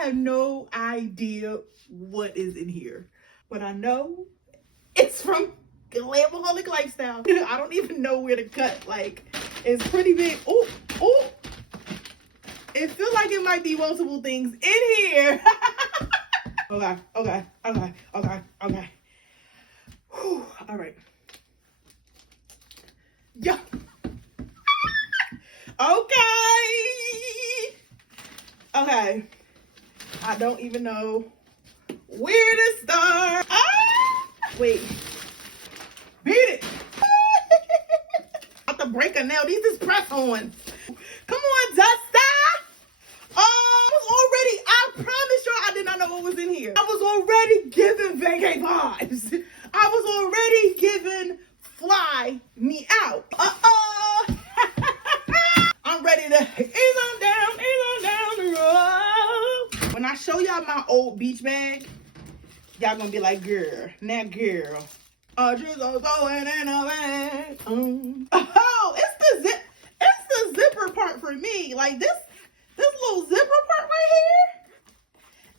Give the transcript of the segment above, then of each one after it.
have no idea what is in here. But I know it's from Glamaholic Lifestyle. I don't even know where to cut. Like, it's pretty big. Oh, oh. It feels like it might be multiple things in here. Okay. Whew, all right. Yeah. Okay. I don't even know where to start. Wait. Beat it. About to break a nail. These is press-ons. Come on, Dusty. I promise y'all I did not know what was in here. I was already giving vacay vibes. I was already giving fly me out. I'm ready to ease on down the road. When I show y'all my old beach bag, y'all gonna be like, girl, that girl. Just going in a bag. Oh, it's the zipper part for me. Like this little zipper part right here.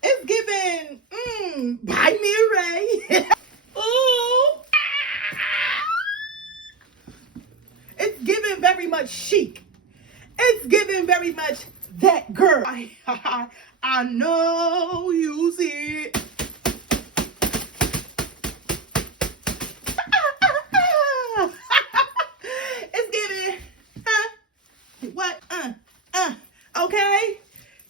It's giving, buy me a Ray. Ooh. It's giving very much chic. It's giving very much that girl. I know you see it. It's giving, what? Okay.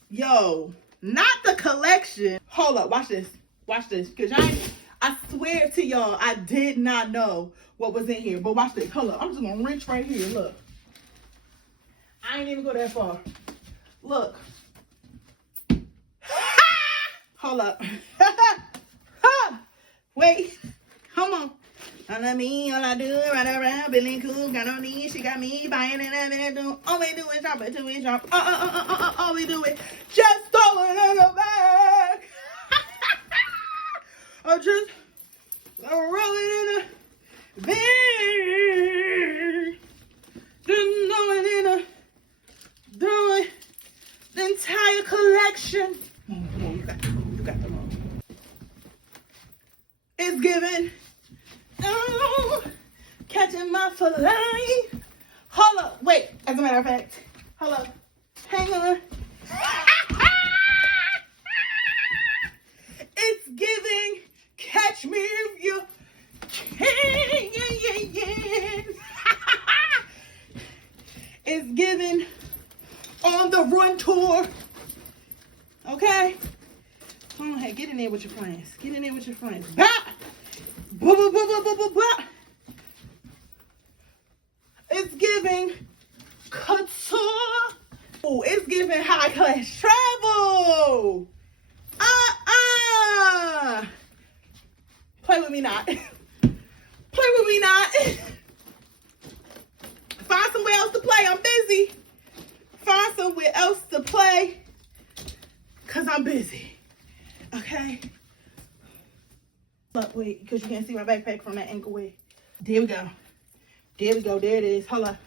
Yo. Not the collection. Hold up, watch this. Watch this. Because I swear to y'all, I did not know what was in here. But watch this. Hold up. I'm just going to wrench right here. Look. I ain't even go that far. Look. Hold up. Wait. Come on. All I mean, all I do, run around, Billy Cool, got no need, she got me buying and everything, do. All we do is drop it, we drop. All we do is just throw it in the bag. Or just roll it in the bag. Just throw it in the entire collection. Come on, you got the wrong. It's given. Oh, catching my fillet. Hold up. Wait. As a matter of fact. Hold up. Hang on. It's giving. Catch me if you can. It's giving. On the run tour. Okay. Come on, hey, get in there with your friends. Get in there with your friends. Bah! Bah, bah, bah, bah, bah, bah, bah. It's giving couture. Oh, it's giving high class travel. Play with me not. Play with me not. Find somewhere else to play. I'm busy. Find somewhere else to play. Cause I'm busy. Okay. Look, wait, because you can't see my backpack from that ankle way. There we go. There we go. There it is. Hold up.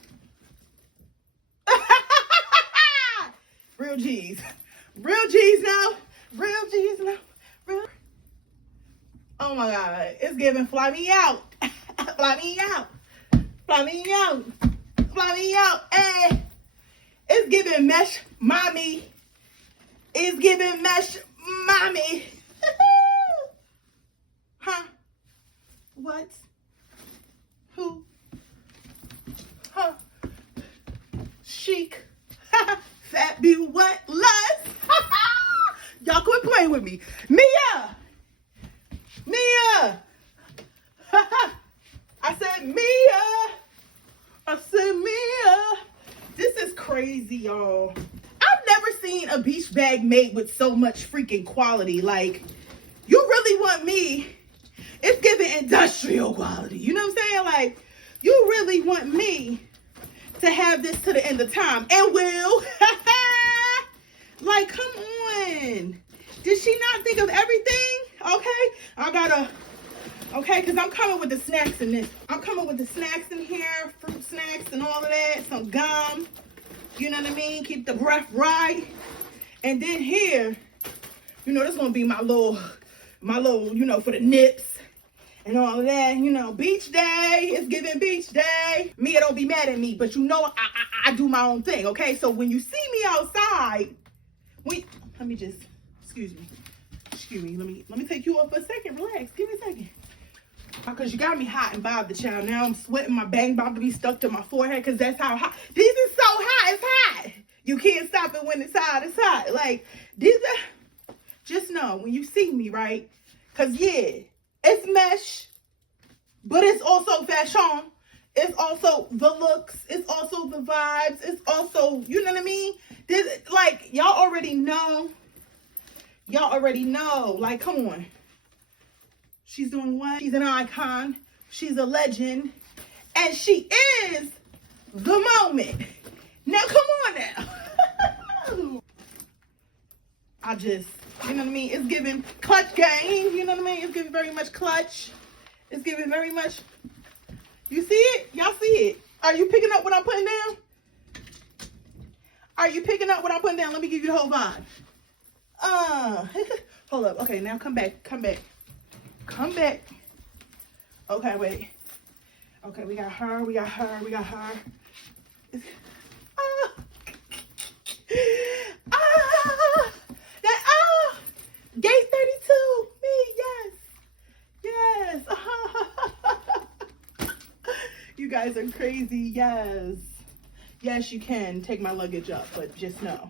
Real G's. Real G's now. Real G's now. Real. Oh my God. It's giving fly me out. Fly me out. Fly me out. Fly me out. Hey. It's giving mesh mommy. It's giving mesh mommy. Huh? What? Who? Huh? Chic. Fat be what? Lust. Y'all quit playing with me. Mia. Mia. I said Mia. I said Mia. This is crazy, y'all. I've never seen a beach bag made with so much freaking quality. Like, you really want me? It's giving industrial quality. You know what I'm saying? Like, you really want me to have this to the end of time. And will. Like, come on. Did she not think of everything? Okay. I gotta. Okay, because I'm coming with the snacks in this. I'm coming with the snacks in here. Fruit snacks and all of that. Some gum. You know what I mean? Keep the breath right. And then here, You know, this gonna be my little, you know, for the nips and all of that. You know, beach day. It's giving beach day. Mia, don't be mad at me, but you know I do my own thing, okay? So when you see me outside, let me just, excuse me, let me take you up for a second. Relax, give me a second. Because you got me hot and bothered, child. Now I'm sweating, my bang about to be stuck to my forehead because that's how hot. This is so hot, it's hot. You can't stop it when it's hot, it's hot. Like, these are, just know, when you see me, right? Because, yeah, it's mesh, but it's also fashion. It's also the looks. It's also the vibes. It's also, you know what I mean? This, like, y'all already know. Y'all already know. Like, come on. She's doing what? She's an icon. She's a legend. And she is the moment. Now, come on now. I just, you know what I mean? It's giving clutch game. You know what I mean? It's giving very much clutch. It's giving very much. You see it? Y'all see it? Are you picking up what I'm putting down? Are you picking up what I'm putting down? Let me give you the whole vibe. Hold up. Okay, now come back. Come back. Come back. Okay, wait. Okay, we got her. We got her. We got her. Gate 32. Me, yes. Yes. You guys are crazy. Yes. Yes, you can take my luggage up, but just know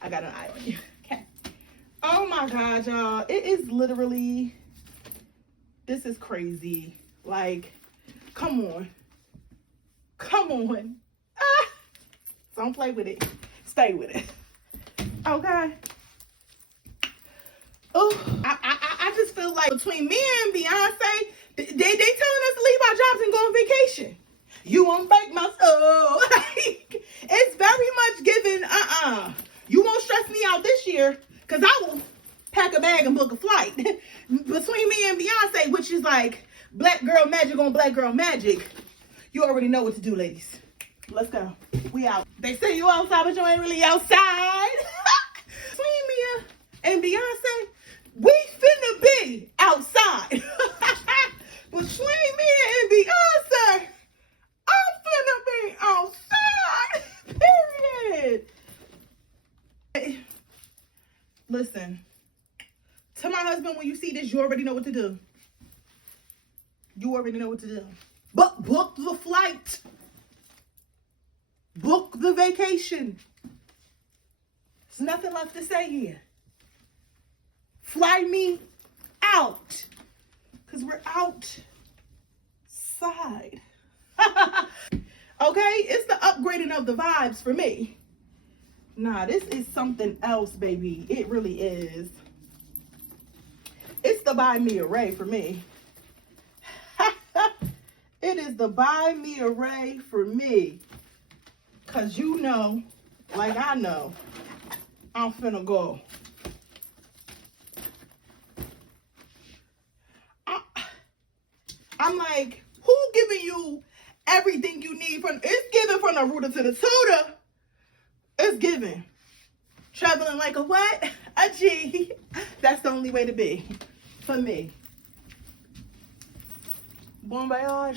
I got an eye on you. Okay. Oh my God, y'all. It is literally, this is crazy. Like, come on. Come on. Don't play with it. Stay with it. Okay. Oh, I just feel like between me and Beyonce, they telling us to leave our jobs and go on vacation. You won't break my soul. Like, it's very much given, you won't stress me out this year, because I will pack a bag and book a flight. Between me and Beyonce, which is like black girl magic on black girl magic, you already know what to do, ladies. Let's go. We out. They say you outside, but you ain't really outside. Between Mia and Beyonce, we finna be outside. Between Mia and Beyonce, I'm finna be outside. Period. Hey, listen. To my husband, when you see this, you already know what to do. You already know what to do. But book the flight. Book the vacation. There's nothing left to say here. Fly me out. Because we're outside. Okay? It's the upgrading of the vibes for me. Nah, this is something else, baby. It really is. It's the buy me a Ray for me. It is the buy me a Ray for me. Because you know, like I know, I'm finna go. I'm like, who giving you everything you need? It's given from the rooter to the tutor. It's given. Traveling like a what? A G. That's the only way to be. For me. Bon voyage.